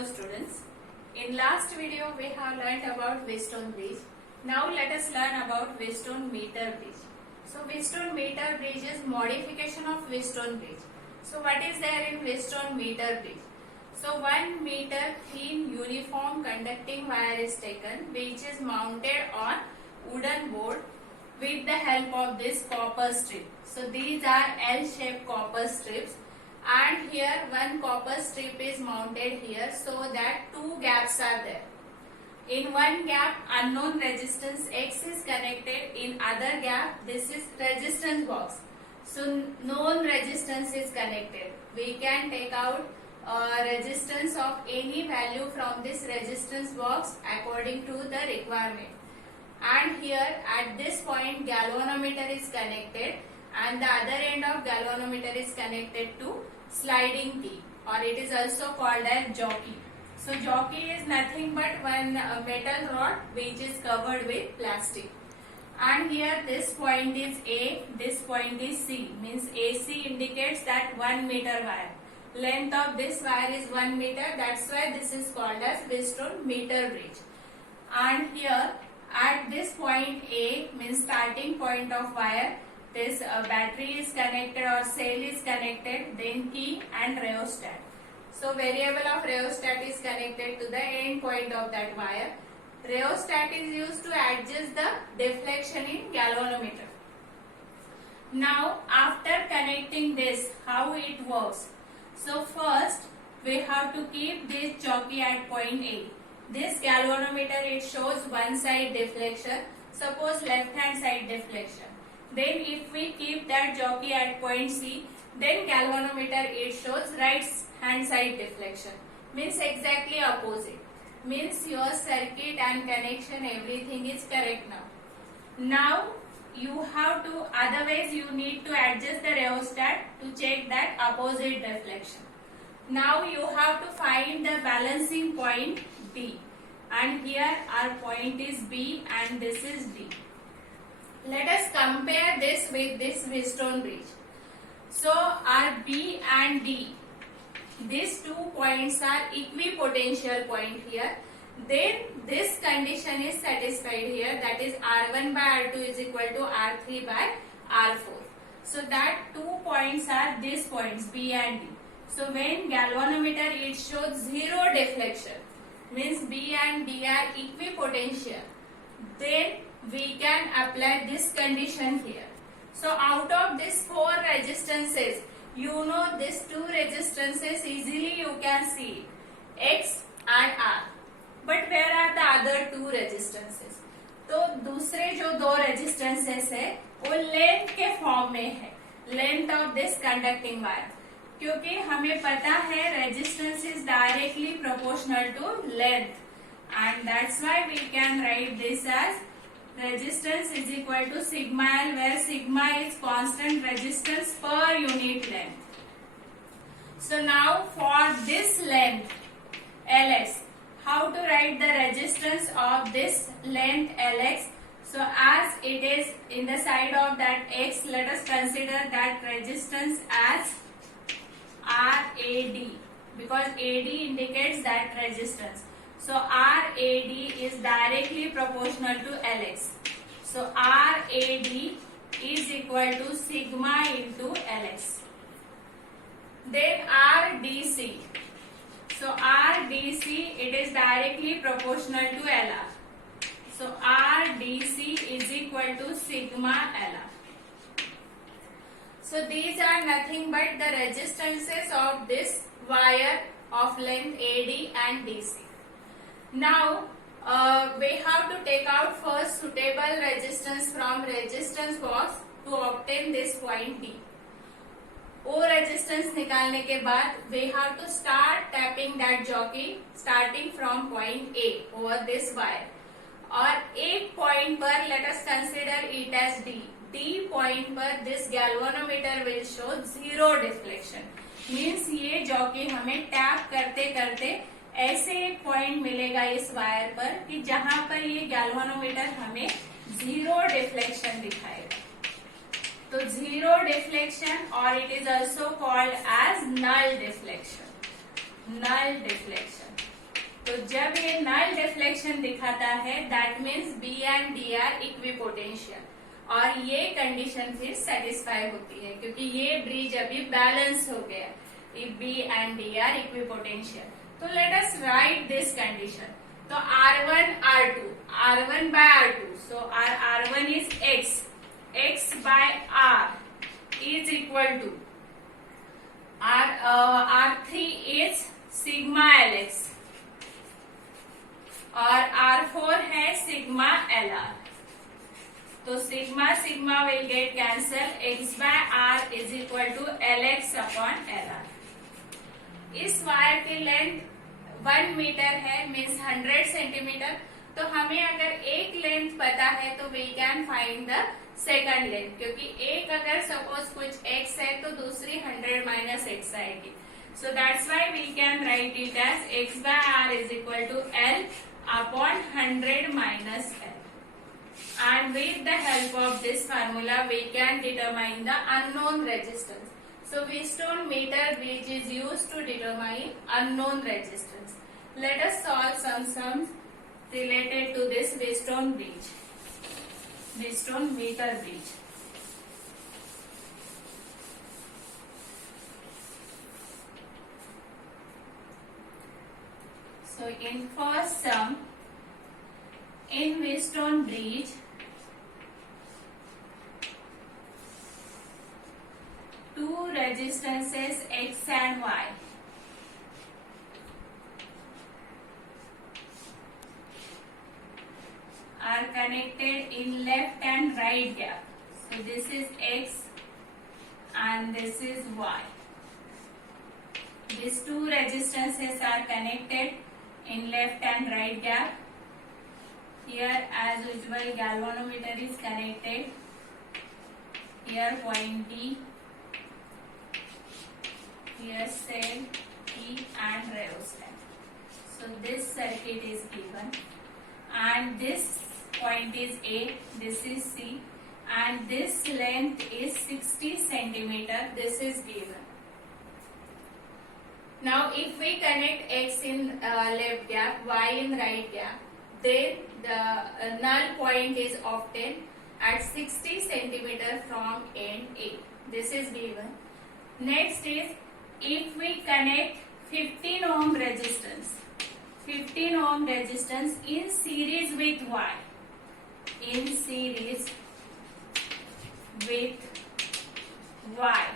Hello students. In last video we have learnt about Wheatstone bridge. Now let us learn about Wheatstone meter bridge. So Wheatstone meter bridge is modification of Wheatstone bridge. So what is there in Wheatstone meter bridge? So 1 meter thin uniform conducting wire is taken which is mounted on wooden board with the help of this copper strip. So these are L-shaped copper strips. And here one copper strip is mounted here so that two gaps are there. In one gap unknown resistance X is connected, in other gap this is resistance box. So known resistance is connected. We can take out resistance of any value from this resistance box according to the requirement. And here at this point galvanometer is connected and the other end of galvanometer is connected to sliding key, or it is also called as jockey. So jockey is nothing but one metal rod which is covered with plastic. And here this point is A, this point is C, means AC indicates that 1 meter wire. Length of this wire is 1 meter, that's why this is called as Wheatstone meter bridge. And here at this point A, means starting point of wire, this battery is connected or cell is connected, then key and rheostat. So variable of rheostat is connected to the end point of that wire. Rheostat is used to adjust the deflection in galvanometer. Now after connecting this, how it works? So first we have to keep this jockey at point A. This galvanometer, it shows one side deflection, suppose left hand side deflection. Then if we keep that jockey at point C, then galvanometer it shows right hand side deflection. Means exactly opposite. Means your circuit and connection everything is correct now. Now you have to, otherwise you need to adjust the rheostat to check that opposite deflection. Now you have to find the balancing point B. And here our point is B and this is D. Let us compare this with this Wheatstone bridge. So our B and D, these 2 points are equipotential point here. Then this condition is satisfied here, that is R1 by R2 is equal to R3 by R4. So that 2 points are these points B and D. So when galvanometer it shows 0 deflection, means B and D are equipotential, then we can apply this condition here. So out of these 4 resistances, you know these 2 resistances easily you can see X and R. But where are the other 2 resistances? तो दूसरे जो 2 resistances है वो length के form में है, length of this conducting wire. क्योंकि हमें पता है resistance is directly proportional to length, and that's why we can write this as resistance is equal to sigma L, where sigma is constant resistance per unit length. So now for this length Ls, how to write the resistance of this length Lx? So as it is in the side of that X, let us consider that resistance as RAD, because AD indicates that resistance. So RAD is directly proportional to Lx. So RAD is equal to sigma into Lx. Then RDC. So RDC, it is directly proportional to Lr. So RDC is equal to sigma Lr. So these are nothing but the resistances of this wire of length AD and DC. Now we have to take out first suitable resistance from resistance box to obtain this point D. वो resistance निकालने के बाद we have to start tapping that jockey starting from point A over this wire. और एक point पर let us consider it as D. D point पर this galvanometer will show 0 deflection. Means ये jockey हमें tap करते करते ऐसे एक पॉइंट मिलेगा इस वायर पर कि जहां पर ये गैल्वानोमीटर हमें 0 डिफ्लेक्शन दिखाएगा. तो 0 डिफ्लेक्शन, और it is also called as null deflection. Null deflection. तो जब ये नल डिफ्लेक्शन दिखाता है that means B and D are equipotential, और ये कंडीशन फिर सेटिस्फाई होती है क्योंकि ये ब्रिज अभी बैलेंस हो गया if B and D are equipotential. तो let us write this condition. तो R1 R2, R1 by R2, so R1 is X by R is equal to R3 is sigma LX और R4 है sigma LR। तो sigma sigma will get cancel, X by R is equal to LX upon LR। इस wire की length 1 metre है, means 100 centimetre. तो हमें अगर एक लेंथ पता है तो we can find the second length, क्योंकि एक अगर सपोज कुछ x है तो दूसरी 100 माइनस x आएगी। So that's why we can write it as x by r is equal to L upon 100 minus L। And with the help of this formula we can determine the unknown resistance. So Wheatstone meter bridge is used to determine unknown resistance. Let us solve some sums related to this Wheatstone bridge, Wheatstone meter bridge. So in first sum, in Wheatstone bridge, two resistances X and Y are connected in left and right gap. So this is X and this is Y. These two resistances are connected in left and right gap. Here as usual galvanometer is connected. Here point D, here cell T and rheostat. So this circuit is given and this point is A, this is C and this length is 60 centimeter. This is given. Now if we connect X in left gap, Y in right gap, then the null point is obtained at 60 centimeter from end A. This is given. Next is if we connect 15 ohm resistance, 15 ohm resistance in series with Y, in series with Y,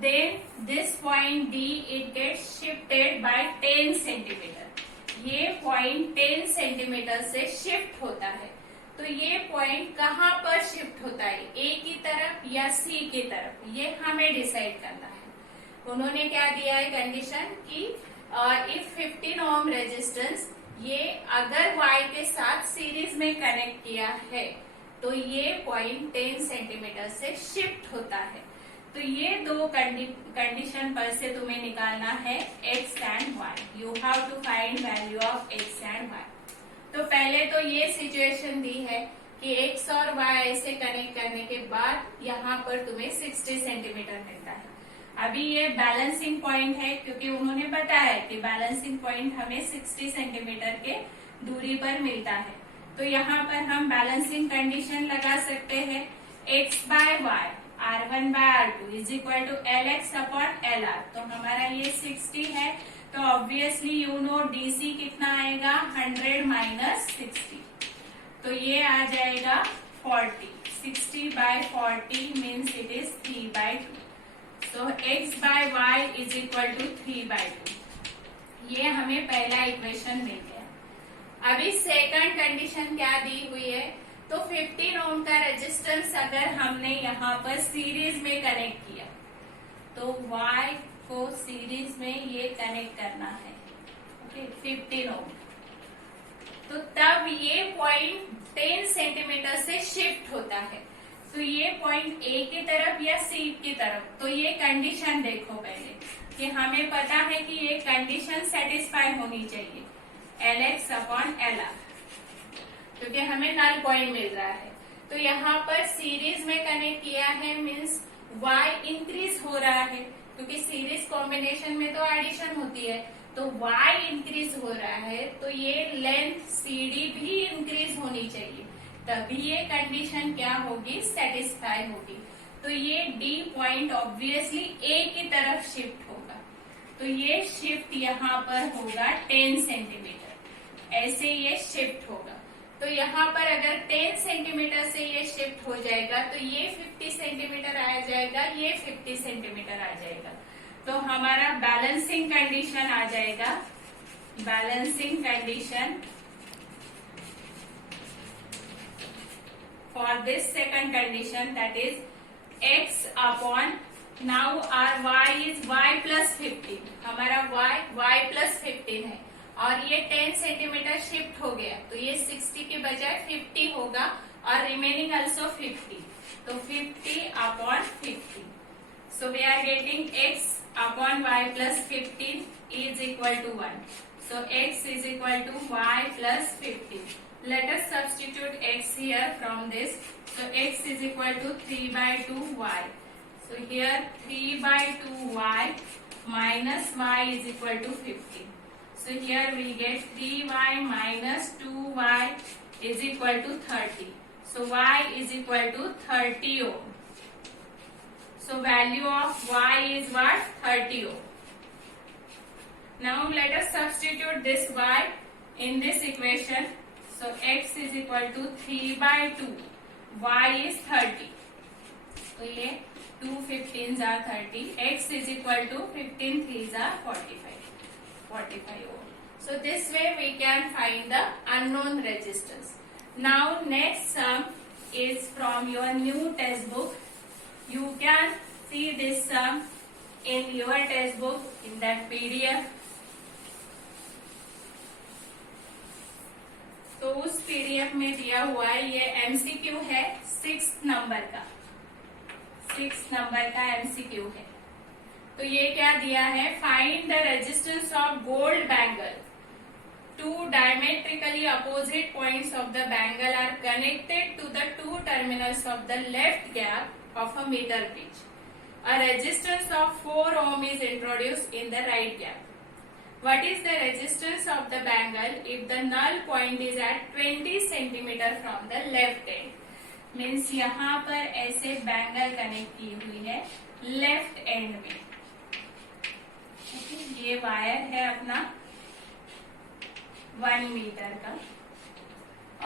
then this point D it gets shifted by 10 centimeter. ये point 10 centimetre से shift होता है। तो ये point कहाँ पर shift होता है, ए की तरफ या सी की तरफ, ये हमें डिसाइड करना है। उन्होंने क्या दिया है कंडीशन कि इफ 15 ओम रेजिस्टेंस ये अगर वाई के साथ सीरीज में कनेक्ट किया है तो ये पॉइंट 10 सेंटीमीटर से शिफ्ट होता है। तो ये दो कंडीशन पर से तुम्हें निकालना है x and y। You have to find value of x and y। तो पहले तो ये सिचुएशन दी है कि x और y ऐसे कनेक्ट करने के बाद यहाँ पर तुम्हें 60 सेंटीमीटर मिलता है। अभी ये बैलेंसिंग पॉइंट है क्योंकि उन्होंने बताया कि बैलेंसिंग पॉइंट हमें 60 सेंटीमीटर के दूरी पर मिलता है। तो यहाँ पर हम बैलेंसिंग कंडीशन लगा सकते हैं x by y R1 by R2 is equal to LX upon LR। तो हमारा ये 60 है तो ऑब्वियसली यू नो DC कितना आएगा 100 माइनस 60। तो ये आ जाएगा 40। 60 by 40 means it is 3 by 2। So x by y is equal to 3 by 2। ये हमें पहला इक्वेशन मिल गया। अभी सेकंड कंडीशन क्या दी हुई है, तो 15 ओम का रेजिस्टेंस अगर हमने यहाँ पर सीरीज में कनेक्ट किया तो Y को सीरीज में ये कनेक्ट करना है, ओके 15 ओम। तो तब ये पॉइंट 10 सेंटीमीटर से शिफ्ट होता है। तो ये पॉइंट A की तरफ या C की तरफ, तो ये कंडीशन देखो पहले कि हमें पता है कि ये कंडीशन सेटिस्फाई होनी चाहिए LX अपॉन LR, क्योंकि हमें नल पॉइंट मिल रहा है। तो यहाँ पर सीरीज में कनेक्ट किया है मीन्स Y इंक्रीज हो रहा है, क्योंकि सीरीज कॉम्बिनेशन में तो एडिशन होती है, तो y इंक्रीज हो रहा है तो ये लेंथ CD भी इंक्रीज होनी चाहिए, तभी ये कंडीशन क्या होगी, सेटिस्फाई होगी। तो ये D पॉइंट ऑब्वियसली A की तरफ शिफ्ट होगा, तो ये शिफ्ट यहाँ पर होगा 10 सेंटीमीटर, ऐसे ये शिफ्ट होगा। तो यहाँ पर अगर 10 सेंटीमीटर से ये शिफ्ट हो जाएगा तो ये 50 सेंटीमीटर आ जाएगा, ये 50 सेंटीमीटर आ जाएगा। तो हमारा बैलेंसिंग कंडीशन आ जाएगा, balancing condition for this second condition, that is x upon, now R y is y plus 15, हमारा y प्लस 15 है और ये 10 सेंटीमीटर शिफ्ट हो गया, तो ये 60 के बजाय 50 होगा और रिमेनिंग ऑल्सो 50, तो 50 upon 50। So we are getting x upon y plus 15 is equal to 1. So x is equal to y plus 15. Let us substitute x here from this. So x is equal to 3 by 2 y. So here 3 by 2 y minus y is equal to 15. So here we get 3y minus 2y is equal to 30. So y is equal to 30 ohm. So value of y is what? 30 ohm. Now let us substitute this y in this equation. So x is equal to 3 by 2. Y is 30. So ये 2 15s are 30. X is equal to 15 3s are 45 ohm. So this way we can find the unknown resistance. Now next sum is from your new textbook. You can see this sum in your textbook in that PDF. तो उस PDF में दिया हुआ है, ये MCQ है 6 number का, 6 number का MCQ है। तो ये क्या दिया है, find the resistance of gold bangle, two diametrically opposite points of the bangle are connected to the two terminals of the left gap of a meter bridge. A resistance of 4 ohm is introduced in the right gap. What is the resistance of the bangle if the null point is at 20 centimeter from the left end? Means यहाँ पर ऐसे bangle connect की हुई है left and में, ये wire है अपना 1 मीटर का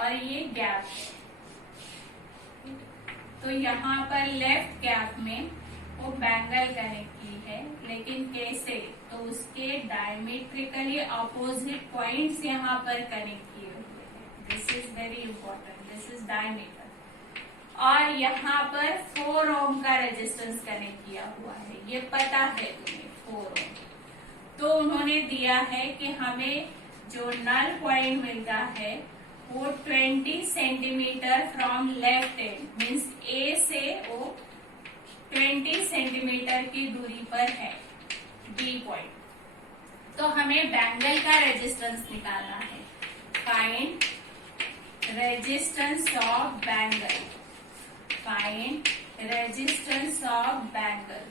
और ये गैप है, तो यहाँ पर लेफ्ट गैप में वो बैंगल कनेक्ट की है, लेकिन कैसे, तो उसके डायमेट्रिकली अपोजिट पॉइंट्स यहाँ पर कनेक्ट किए हुए हैं। This is very important, this is diameter, और यहाँ पर 4 ओम का रेजिस्टेंस कनेक्ट किया हुआ है, ये पता है तुम्हें 4 ओम। तो उन्होंने दिया है कि हमें जो नल पॉइंट मिलता है वो 20 centimetre from left end, means A से वो 20 सेंटीमीटर की दूरी पर है बी पॉइंट। तो हमें बैंगल का रेजिस्टेंस निकालना है, find resistance of bangle, find resistance of bangle.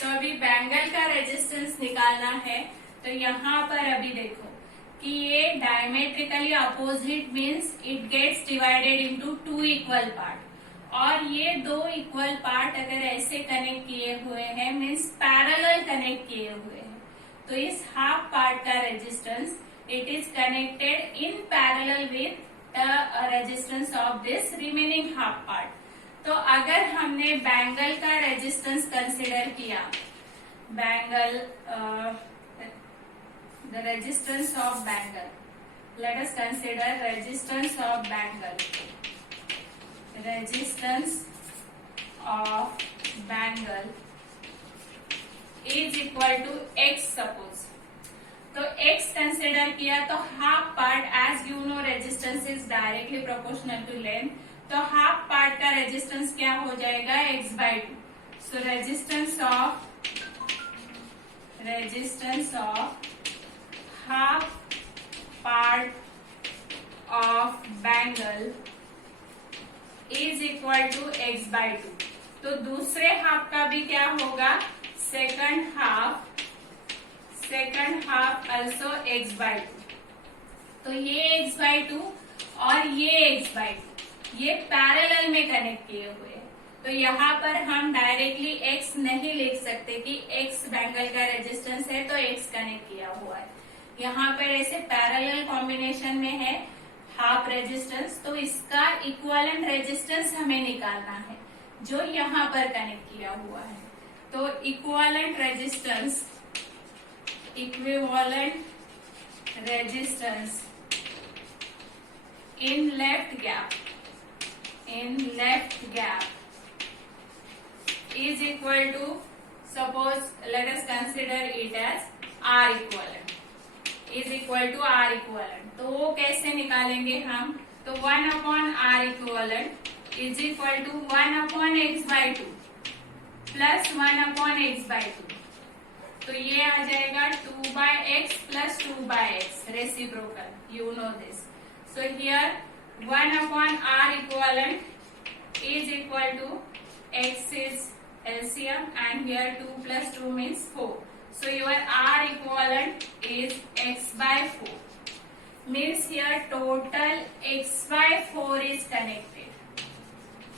तो अभी बैंगल का रेजिस्टेंस निकालना है, तो यहाँ पर अभी देखो कि ये diametrically opposite means it gets divided into 2 equal part, और ये 2 इक्वल पार्ट अगर ऐसे कनेक्ट किए हुए हैं मीन्स पैरेलल कनेक्ट किए हुए हैं, तो इस हाफ पार्ट का resistance it is connected in parallel with the resistance of this remaining half part. तो अगर हमने बैंगल का रेजिस्टेंस कंसिडर किया, bangle the resistance of bangle, let us consider resistance of bangle, resistance of bangle is equal to x suppose। तो x consider किया तो half part, as you know resistance is directly proportional to length, तो half part का resistance क्या हो जाएगा, x by 2। So resistance of half part of bangle is equal to x by 2, तो दूसरे हाफ का भी क्या होगा, सेकंड हाफ अल्सो x/2। तो ये x/2 और ये x/2 ये पैरेलल में कनेक्ट किए हुए हैं। तो यहाँ पर हम डायरेक्टली x नहीं लिख सकते कि x बैंगल का रेजिस्टेंस है तो x कनेक्ट किया हुआ है। यहाँ पर ऐसे पैरेलल कॉम्बिनेशन में है हाफ रेजिस्टेंस, तो इसका इक्विवेलेंट रेजिस्टेंस हमें निकालना है जो यहाँ पर कनेक्ट किया हुआ है। तो equivalent resistance in left gap is equal to, suppose let us consider it as R equivalent is equal to R equivalent। तो वो कैसे निकालेंगे हम, तो 1/R equivalent is equal to 1/x/2 plus 1/x/2। तो ये आ जाएगा 2/x plus 2/x reciprocal, you know this। So here 1/R equivalent is equal to x is LCM and here 2 plus 2 means 4. So your R equivalent is x/4. Means here total x/4 is connected.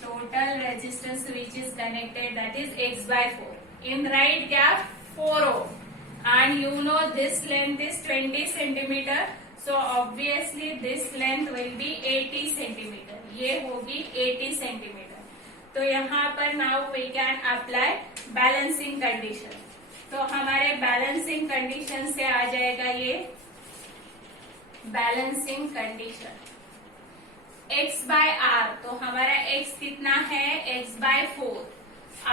Total resistance which is connected, that is x/4. In right gap 4 ohm and you know this length is 20 centimeter. So obviously this length will be 80 centimeter. ये होगी 80 centimeter। तो यहाँ पर now we can apply balancing condition। तो हमारे balancing condition से आ जाएगा ये balancing condition x/r। तो हमारा x कितना है, x/4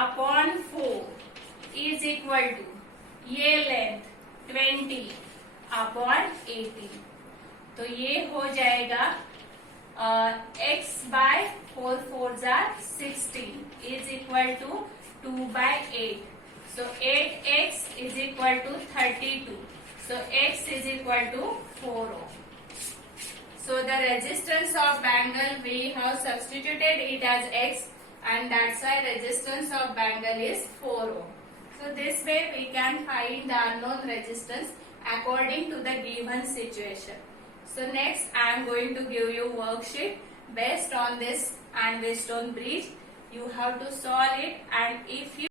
upon 4 is equal to ये लेंथ 20 अपॉन 80। तो ये हो जाएगा x/4 4 16 is equal to 2/8। So 8x is equal to 32. So x is equal to 4 ohm. So the resistance of bangle we have substituted it as x and that's why resistance of bangle is 4 ohm. So this way we can find the unknown resistance according to the given situation. So next I am going to give you worksheet based on this and Wheatstone bridge. You have to solve it, and if you